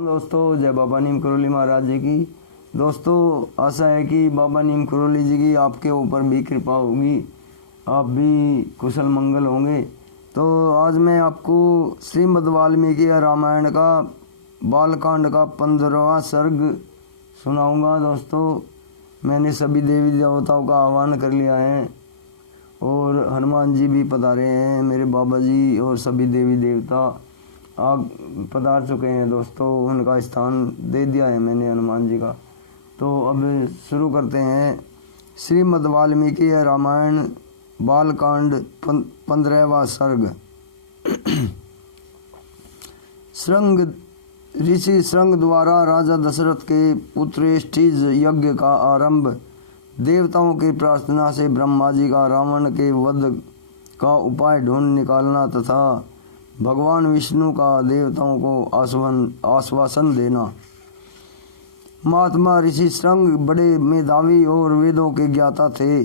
दोस्तों, जय बाबा नीम करोली महाराज जी की। दोस्तों, आशा है कि बाबा नीम करोली जी की आपके ऊपर भी कृपा होगी, आप भी कुशल मंगल होंगे। तो आज मैं आपको श्रीमद् वाल्मीकि रामायण का बालकांड का 15वां सर्ग सुनाऊंगा। दोस्तों, मैंने सभी देवी देवताओं का आह्वान कर लिया है और हनुमान जी भी पधारे हैं, मेरे बाबा जी और सभी देवी देवता पधार चुके हैं। दोस्तों, उनका स्थान दे दिया है मैंने हनुमान जी का। तो अब शुरू करते हैं श्रीमद् वाल्मीकि रामायण बालकांड 15वां सर्ग। श्रृंग ऋषि श्रृंग द्वारा राजा दशरथ के पुत्रेष्टिज यज्ञ का आरंभ। देवताओं की प्रार्थना से ब्रह्मा जी का रावण के वध का उपाय ढूंढ निकालना तथा भगवान विष्णु का देवताओं को आश्वासन देना। महात्मा ऋषि श्रृंग बड़े मेधावी और वेदों के ज्ञाता थे।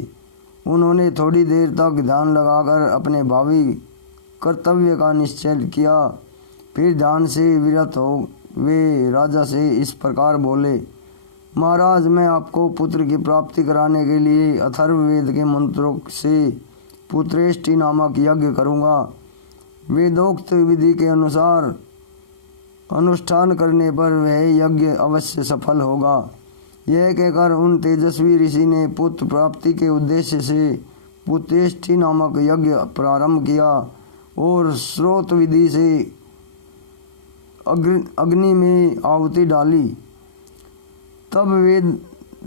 उन्होंने थोड़ी देर तक ध्यान लगाकर अपने भावी कर्तव्य का निश्चय किया। फिर ध्यान से विरत हो वे राजा से इस प्रकार बोले, महाराज, मैं आपको पुत्र की प्राप्ति कराने के लिए अथर्ववेद के मंत्रों से पुत्रेष्टि नामक यज्ञ करूँगा। वेदोक्त विधि के अनुसार अनुष्ठान करने पर वह यज्ञ अवश्य सफल होगा। यह कहकर उन तेजस्वी ऋषि ने पुत्र प्राप्ति के उद्देश्य से पुत्रेष्टि नामक यज्ञ प्रारंभ किया और स्रोत विधि से अग्नि में आहुति डाली। तब वे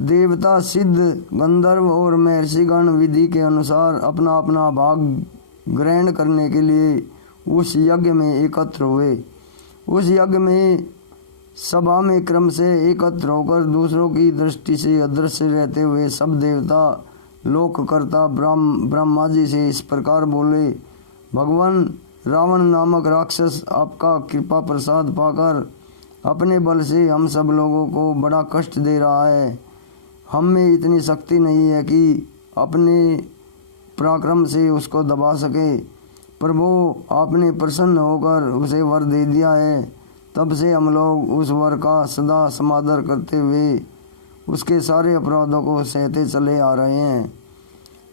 देवता, सिद्ध, गंधर्व और महर्षिगण विधि के अनुसार अपना अपना भाग ग्रहण करने के लिए उस यज्ञ में एकत्र हुए। उस यज्ञ में सभा में क्रम से एकत्र होकर दूसरों की दृष्टि से अदृश्य रहते हुए सब देवता लोककर्ता ब्रह्मा जी से इस प्रकार बोले, भगवान रावण नामक राक्षस आपका कृपा प्रसाद पाकर अपने बल से हम सब लोगों को बड़ा कष्ट दे रहा है। हम में इतनी शक्ति नहीं है कि अपने पराक्रम से उसको दबा सके। प्रभु, आपने प्रसन्न होकर उसे वर दे दिया है। तब से हम लोग उस वर का सदा समादर करते हुए उसके सारे अपराधों को सहते चले आ रहे हैं।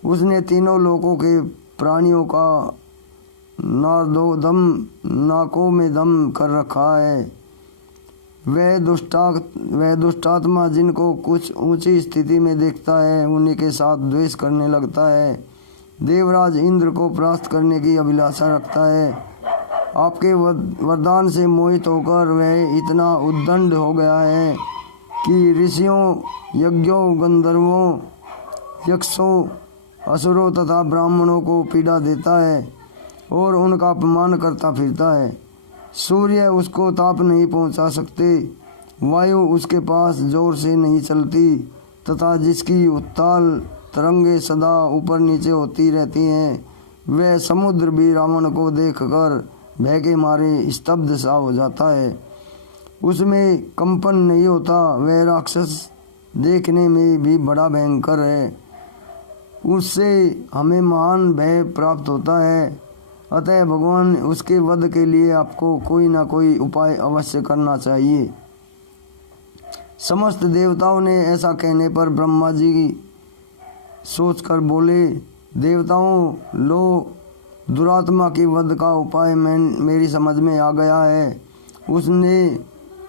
उसने तीनों लोकों के प्राणियों का नाकों में दम कर रखा है। वह दुष्टात्मा जिनको कुछ ऊंची स्थिति में देखता है उन्हीं के साथ द्वेष करने लगता है। देवराज इंद्र को परास्त करने की अभिलाषा रखता है। आपके वरदान से मोहित होकर वह इतना उद्दंड हो गया है कि ऋषियों, यज्ञों, गंधर्वों, यक्षों, असुरों तथा ब्राह्मणों को पीड़ा देता है और उनका अपमान करता फिरता है। सूर्य उसको ताप नहीं पहुंचा सकते, वायु उसके पास जोर से नहीं चलती तथा जिसकी उत्ताल तरंगे सदा ऊपर नीचे होती रहती हैं, वह समुद्र भी रावण को देखकर भय के मारे स्तब्ध सा हो जाता है। उसमें कंपन नहीं होता। वह राक्षस देखने में भी बड़ा भयंकर है। उससे हमें महान भय प्राप्त होता है। अतः भगवान, उसके वध के लिए आपको कोई ना कोई उपाय अवश्य करना चाहिए। समस्त देवताओं ने ऐसा कहने पर ब्रह्मा जी सोचकर बोले, देवताओं, लो, दुरात्मा की वध का उपाय मेरी समझ में आ गया है। उसने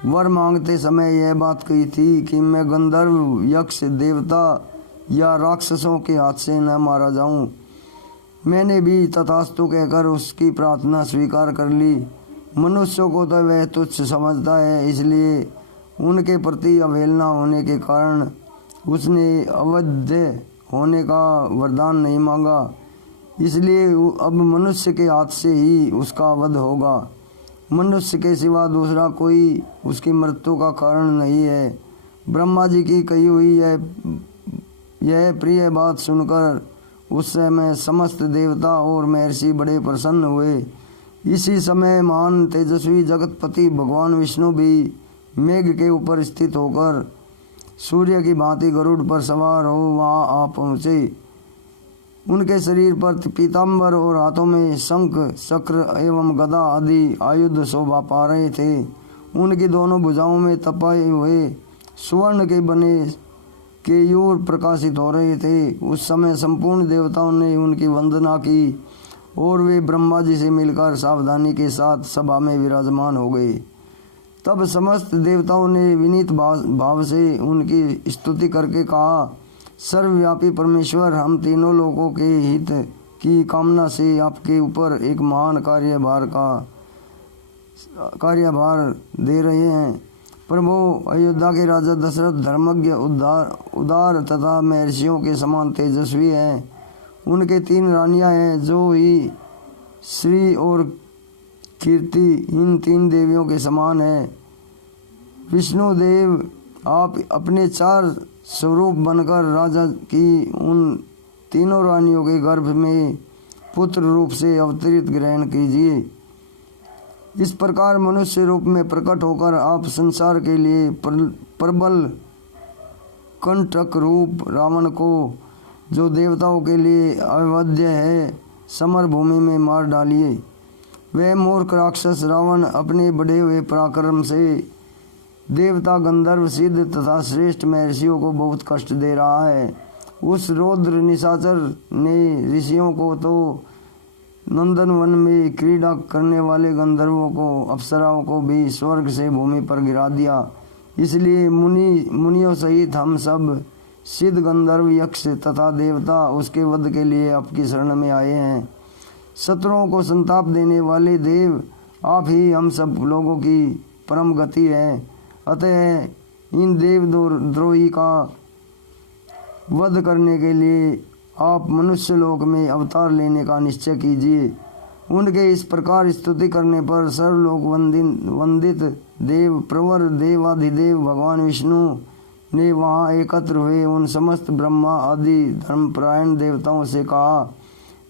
वर मांगते समय यह बात कही थी कि मैं गंधर्व, यक्ष, देवता या राक्षसों के हाथ से न मारा जाऊं। मैंने भी तथास्तु कहकर उसकी प्रार्थना स्वीकार कर ली। मनुष्यों को तो वह तुच्छ समझता है, इसलिए उनके प्रति अवहेलना होने के कारण उसने अवध्य होने का वरदान नहीं मांगा। इसलिए अब मनुष्य के हाथ से ही उसका वध होगा। मनुष्य के सिवा दूसरा कोई उसकी मृत्यु का कारण नहीं है। ब्रह्मा जी की कही हुई यह प्रिय बात सुनकर उस समय समस्त देवता और महर्षि बड़े प्रसन्न हुए। इसी समय महान तेजस्वी जगतपति भगवान विष्णु भी मेघ के ऊपर स्थित होकर सूर्य की भांति गरुड़ पर सवार हो वहां आ पहुँचे। उनके शरीर पर पीताम्बर और हाथों में शंख, चक्र एवं गदा आदि आयुध शोभा पा रहे थे। उनकी दोनों भुजाओं में तपाए हुए स्वर्ण के बने केयूर प्रकाशित हो रहे थे। उस समय संपूर्ण देवताओं ने उनकी वंदना की और वे ब्रह्मा जी से मिलकर सावधानी के साथ सभा में विराजमान हो गए। तब समस्त देवताओं ने विनीत भाव से उनकी स्तुति करके कहा, सर्वव्यापी परमेश्वर, हम तीनों लोगों के हित की कामना से आपके ऊपर एक महान कार्यभार दे रहे हैं। प्रभु, अयोध्या के राजा दशरथ धर्मज्ञ, उदार तथा महर्षियों के समान तेजस्वी हैं। उनके 3 रानियां हैं जो ही श्री और कीर्ति इन 3 देवियों के समान है। विष्णु देव, आप अपने 4 स्वरूप बनकर राजा की उन 3 रानियों के गर्भ में पुत्र रूप से अवतरित ग्रहण कीजिए। इस प्रकार मनुष्य रूप में प्रकट होकर आप संसार के लिए प्रबल कंटक रूप रावण को, जो देवताओं के लिए अवध्य है, समर भूमि में मार डालिए। वह मूर्ख राक्षस रावण अपने बढ़े हुए पराक्रम से देवता, गंधर्व, सिद्ध तथा श्रेष्ठ महर्षियों को बहुत कष्ट दे रहा है। उस रौद्र निशाचर ने ऋषियों को तो नंदन वन में क्रीड़ा करने वाले गंधर्वों को, अप्सराओं को भी स्वर्ग से भूमि पर गिरा दिया। इसलिए मुनियों सहित हम सब सिद्ध, गंधर्व, यक्ष तथा देवता उसके वध के लिए आपकी शरण में आए हैं। शत्रुओं को संताप देने वाले देव, आप ही हम सब लोगों की परम गति है। अतः इन देव द्रोही का वध करने के लिए आप मनुष्य लोक में अवतार लेने का निश्चय कीजिए। उनके इस प्रकार स्तुति करने पर सर्वलोक वंदित देव, प्रवर, देवाधिदेव भगवान विष्णु ने वहाँ एकत्र हुए उन समस्त ब्रह्मा आदि धर्मपरायण देवताओं से कहा,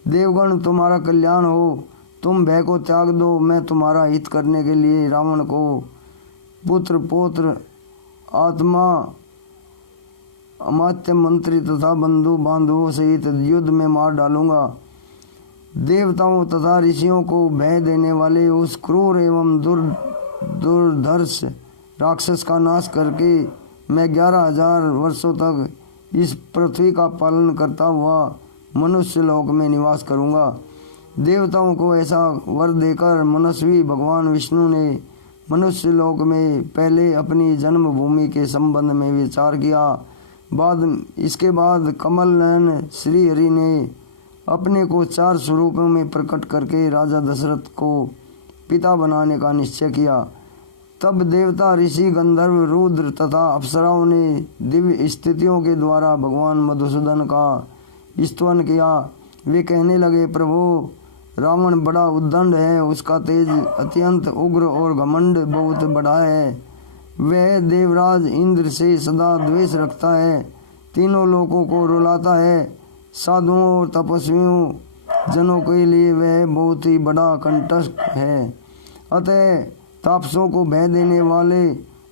देवगण, तुम्हारा कल्याण हो, तुम भय को त्याग दो। मैं तुम्हारा हित करने के लिए रावण को पुत्र, पौत्र, आत्मा, अमात्य, मंत्री तथा बंधु बांधवों सहित युद्ध में मार डालूंगा। देवताओं तथा ऋषियों को भय देने वाले उस क्रूर एवं दुर्धर्ष राक्षस का नाश करके मैं 11,000 वर्षों तक इस पृथ्वी का पालन करता हुआ मनुष्य लोक में निवास करूंगा। देवताओं को ऐसा वर देकर मनस्वी भगवान विष्णु ने मनुष्य लोक में पहले अपनी जन्मभूमि के संबंध में विचार किया। इसके बाद कमल नयन श्री हरि ने अपने को 4 स्वरूपों में प्रकट करके राजा दशरथ को पिता बनाने का निश्चय किया। तब देवता, ऋषि, गंधर्व, रुद्र तथा अप्सराओं ने दिव्य स्थितियों के द्वारा भगवान मधुसूदन का स्तवन किया। वे कहने लगे, प्रभु, रावण बड़ा उद्दंड है, उसका तेज अत्यंत उग्र और घमंड बहुत बड़ा है। वह देवराज इंद्र से सदा द्वेष रखता है, तीनों लोगों को रुलाता है। साधुओं और तपस्वियों जनों के लिए वह बहुत ही बड़ा कंटक है। अतः तापसों को भय देने वाले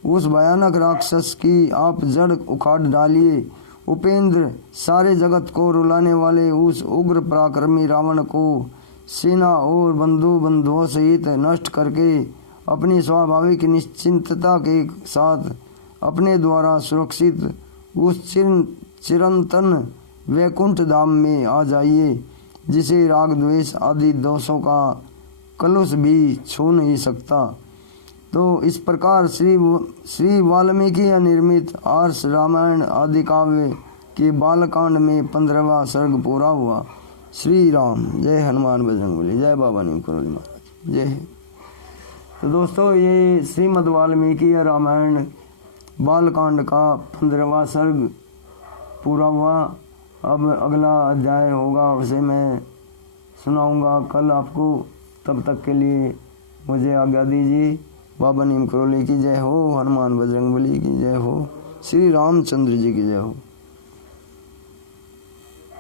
उस भयानक राक्षस की आप जड़ उखाड़ डालिए। उपेंद्र, सारे जगत को रुलाने वाले उस उग्र पराक्रमी रावण को सेना और बंधुओं सहित नष्ट करके अपनी स्वाभाविक निश्चिंतता के साथ अपने द्वारा सुरक्षित उस चिरंतन वैकुंठ धाम में आ जाइए, जिसे राग, द्वेष आदि दोषों का कलुष भी छू नहीं सकता। तो इस प्रकार श्री वाल्मीकि निर्मित आर्ष रामायण आदि काव्य के बालकांड में 15वां सर्ग पूरा हुआ। श्री राम। जय हनुमान बजरंगबली। जय बाबा नीम करोली महाराज। जय। तो दोस्तों, ये श्रीमद् वाल्मीकि रामायण बालकांड का 15वां सर्ग पूरा हुआ। अब अगला अध्याय होगा, उसे मैं सुनाऊंगा कल आपको। तब तक के लिए मुझे आज्ञा दीजिए। बाबा नीम करोली की जय हो, हनुमान बजरंगबली की जय हो, श्री रामचंद्र जी की जय हो।